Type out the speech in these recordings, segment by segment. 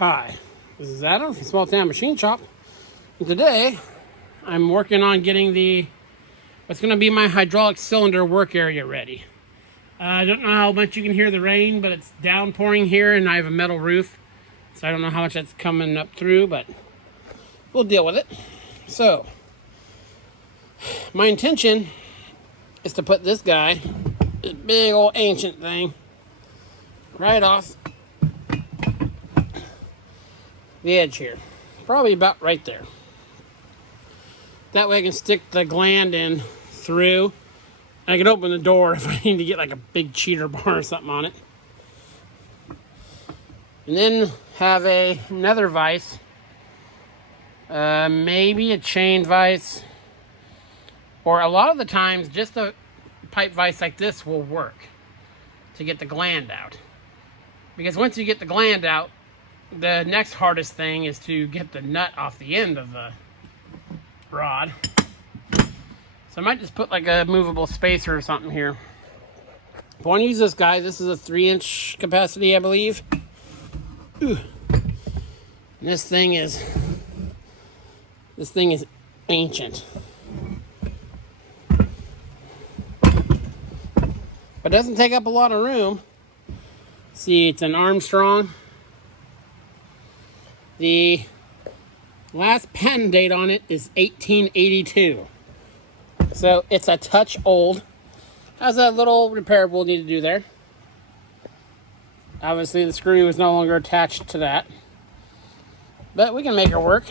Hi, this is Adam from Small Town Machine Shop. And today, I'm working on getting what's going to be my hydraulic cylinder work area ready. I don't know how much you can hear the rain, but it's downpouring here and I have a metal roof. So I don't know how much that's coming up through, but we'll deal with it. So, my intention is to put this guy, this big old ancient thing, right off the edge here. Probably about right there. That way I can stick the gland in through. I can open the door if I need to get like a big cheater bar or something on it. And then have another vise. Maybe a chain vise. Or a lot of the times, just a pipe vise like this will work to get the gland out. Because once you get the gland out, the next hardest thing is to get the nut off the end of the rod. So I might just put like a movable spacer or something here. If I want to use this guy, this is a 3-inch capacity, I believe. Ooh. And this thing is ancient. But it doesn't take up a lot of room. See, it's an Armstrong. The last patent date on it is 1882. So it's a touch old. Has a little repair we'll need to do there. Obviously the screw is no longer attached to that. But we can make it work.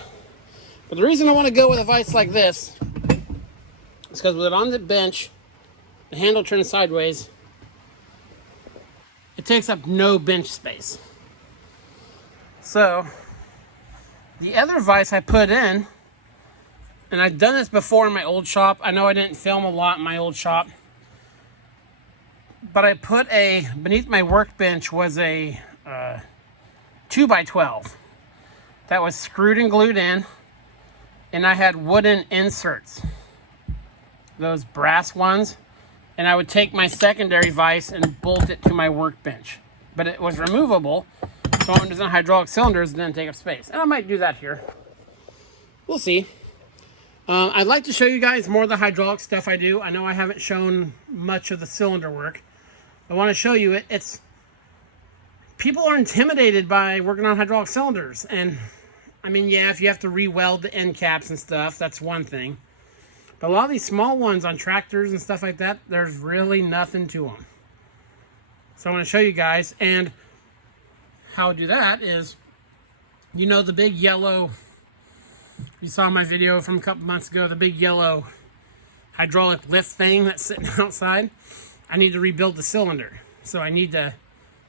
But the reason I want to go with a vise like this is because with it on the bench, the handle turns sideways, it takes up no bench space. So the other vise I put in, and I've done this before in my old shop. I know I didn't film a lot in my old shop, but I put beneath my workbench was a 2x12 that was screwed and glued in, and I had wooden inserts, those brass ones, and I would take my secondary vise and bolt it to my workbench. But it was removable, so when it's in hydraulic cylinders, it didn't take up space. And I might do that here. We'll see. I'd like to show you guys more of the hydraulic stuff I do. I know I haven't shown much of the cylinder work. I want to show you it. People are intimidated by working on hydraulic cylinders. And, I mean, yeah, if you have to re-weld the end caps and stuff, that's one thing. But a lot of these small ones on tractors and stuff like that, there's really nothing to them. So I want to show you guys. And how I do that is, you know, the big yellow, you saw my video from a couple months ago, the big yellow hydraulic lift thing that's sitting outside. I need to rebuild the cylinder. So I need to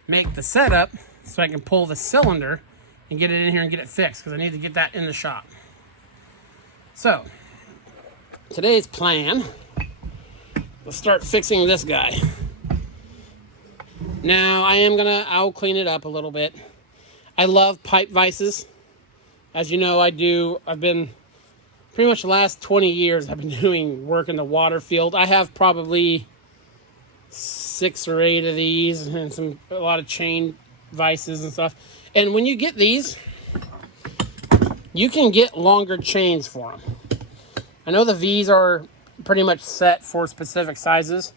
make the setup so I can pull the cylinder and get it in here and get it fixed, because I need to get that in the shop. So today's plan, let's start fixing this guy. Now, I'll clean it up a little bit. I love pipe vices. As you know, I've been, pretty much the last 20 years, I've been doing work in the water field. I have probably 6 or 8 of these and a lot of chain vices and stuff. And when you get these, you can get longer chains for them. I know the V's are pretty much set for specific sizes,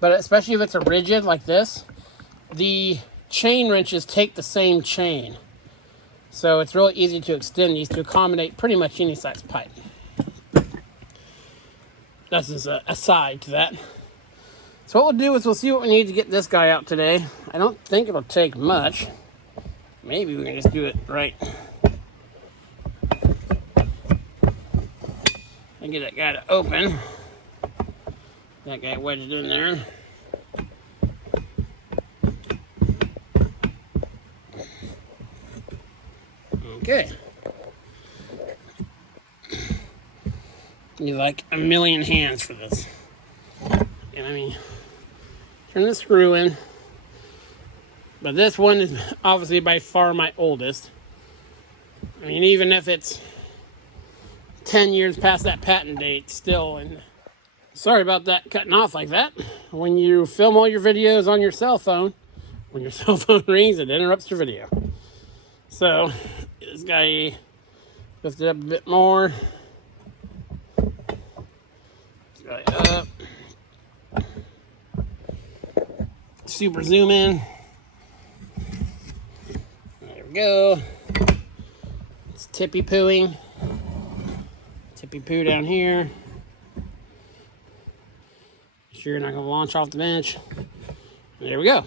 but especially if it's a rigid like this, the chain wrenches take the same chain. So it's really easy to extend these to accommodate pretty much any size pipe. That's just an aside to that. So what we'll do is we'll see what we need to get this guy out today. I don't think it'll take much. Maybe we can just do it right. And get that guy to open. That guy wedged in there. Okay. Need like a million hands for this. And I mean, turn the screw in. But this one is obviously by far my oldest. I mean, even if it's 10 years past that patent date still. And sorry about that cutting off like that. When you film all your videos on your cell phone, when your cell phone rings, it interrupts your video. So this guy lift it up a bit more. This guy up. Super zoom in. There we go. It's tippy pooing. Tippy poo down here. Sure you're not going to launch off the bench. There we go.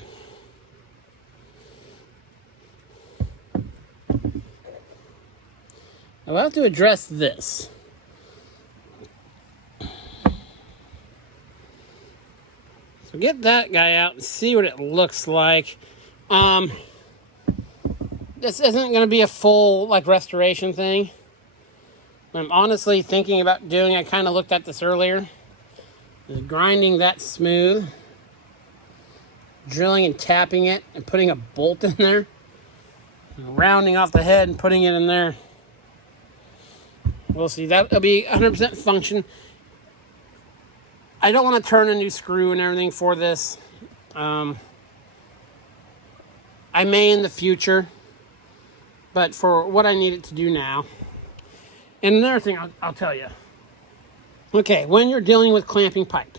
I'll have to address this. So get that guy out and see what it looks like. This isn't going to be a full like restoration thing. I'm honestly thinking about doing, I kind of looked at this earlier, is grinding that smooth, drilling and tapping it and putting a bolt in there, and rounding off the head and putting it in there. We'll see. That'll be 100% function. I don't want to turn a new screw and everything for this. I may in the future, but for what I need it to do now. And another thing I'll tell you. Okay, when you're dealing with clamping pipe,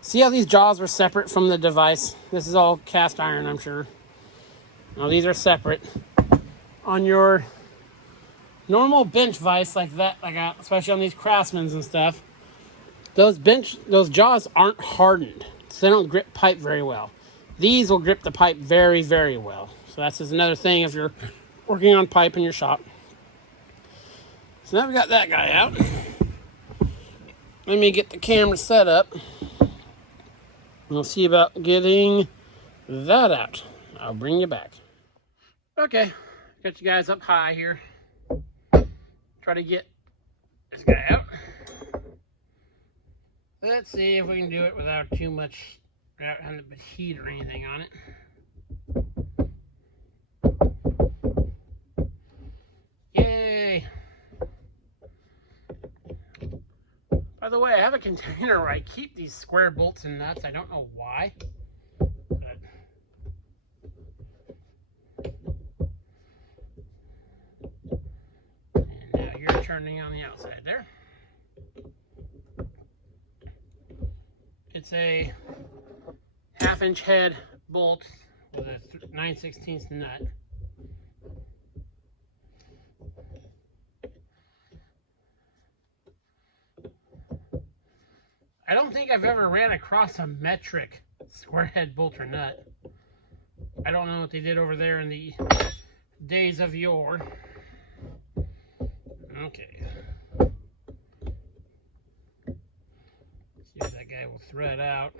see how these jaws are separate from the device? This is all cast iron, I'm sure. Now these are separate. On your normal bench vise like that, especially on these Craftsmans and stuff, those jaws aren't hardened, so they don't grip pipe very well. These will grip the pipe very, very well. So that's just another thing if you're working on pipe in your shop. So now we got that guy out. Let me get the camera set up. We'll see about getting that out. I'll bring you back. Okay, got you guys up high here. Try to get this guy out. Let's see if we can do it without too much, without having to put heat or anything on it. Yay! By the way, I have a container where I keep these square bolts and nuts. I don't know why, but and now you're turning on the outside there. It's a 1/2-inch head bolt with a 9/16 nut. I don't think I've ever ran across a metric square head bolt or nut. I don't know what they did over there in the days of yore. Okay. See if that guy will thread out.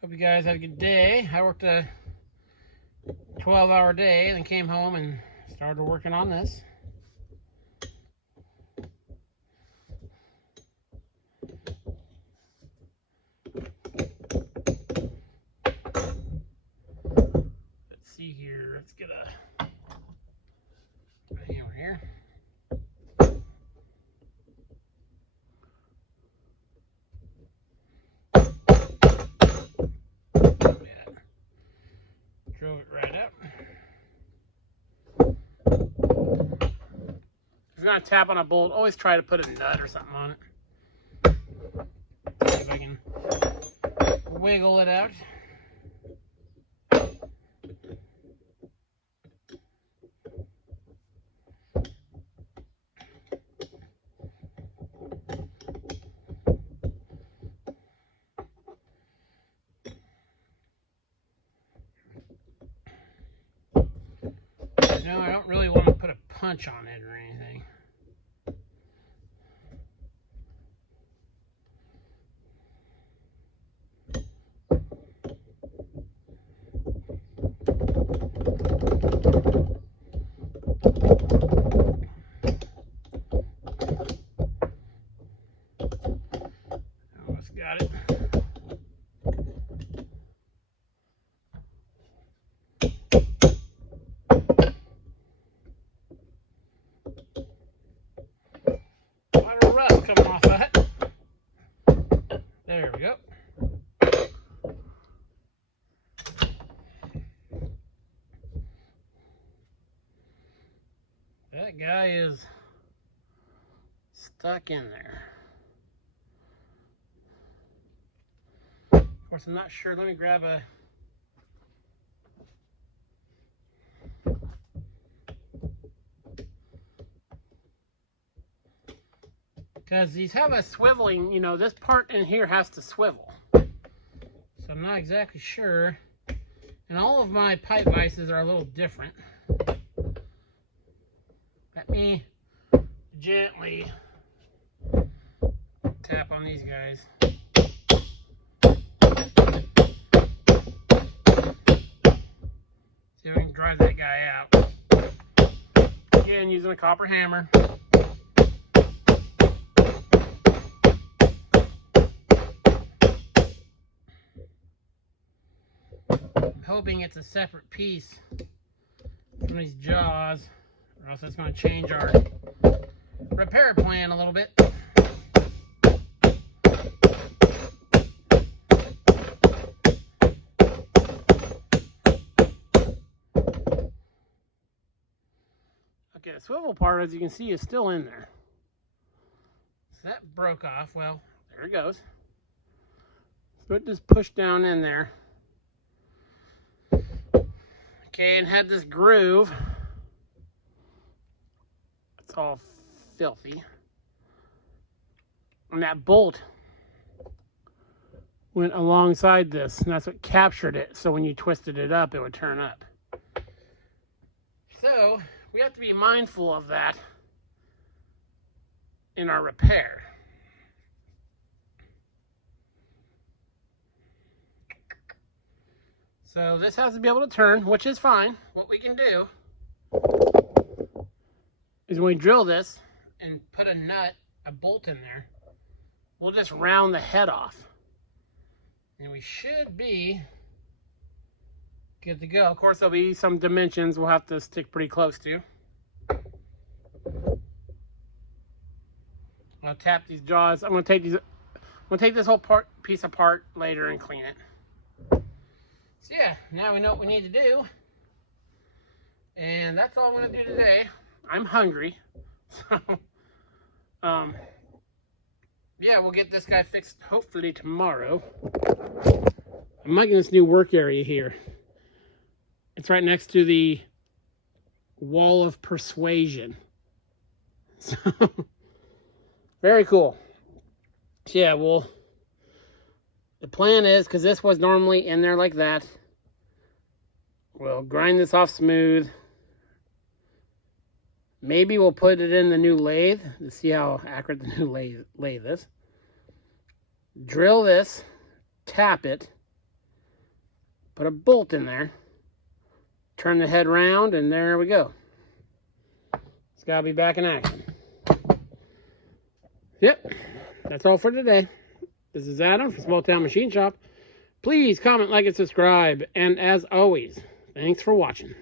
Hope you guys had a good day. I worked a 12-hour day and then came home and started working on this. Let's see here. Let's get a hammer here. Yeah. Drove it right up. If you're going to tap on a bolt, always try to put a nut or something on it. See if I can wiggle it out. No, I don't really want to put a punch on it or anything. Almost got it. stuck in there. Of course, I'm not sure. Let me grab a... Because these have a swiveling, you know, this part in here has to swivel. So I'm not exactly sure. And all of my pipe vices are a little different. Let me gently tap on these guys. See if we can drive that guy out. Again, using a copper hammer. I'm hoping it's a separate piece from these jaws, or else that's going to change our repair plan a little bit. Okay, the swivel part, as you can see, is still in there. So that broke off. Well, there it goes. So it just pushed down in there. Okay, and had this groove. It's all filthy. And that bolt went alongside this, and that's what captured it. So when you twisted it up, it would turn up. So we have to be mindful of that in our repair. So this has to be able to turn, which is fine. What we can do is when we drill this and put a nut, a bolt in there, we'll just round the head off. And we should be good to go. Of course, there'll be some dimensions we'll have to stick pretty close to. I'll tap these jaws. I'm gonna take this whole piece apart later and clean it. So yeah, now we know what we need to do. And that's all I'm gonna do today. I'm hungry. So yeah, we'll get this guy fixed hopefully tomorrow. I'm liking this new work area here. It's right next to the wall of persuasion. So very cool. So yeah, well, the plan is, because this was normally in there like that, we'll grind this off smooth. Maybe we'll put it in the new lathe to see how accurate the new lathe is. Drill this, tap it, put a bolt in there, turn the head round, and there we go. It's got to be back in action. Yep, that's all for today. This is Adam from Small Town Machine Shop. Please comment, like, and subscribe. And as always, thanks for watching.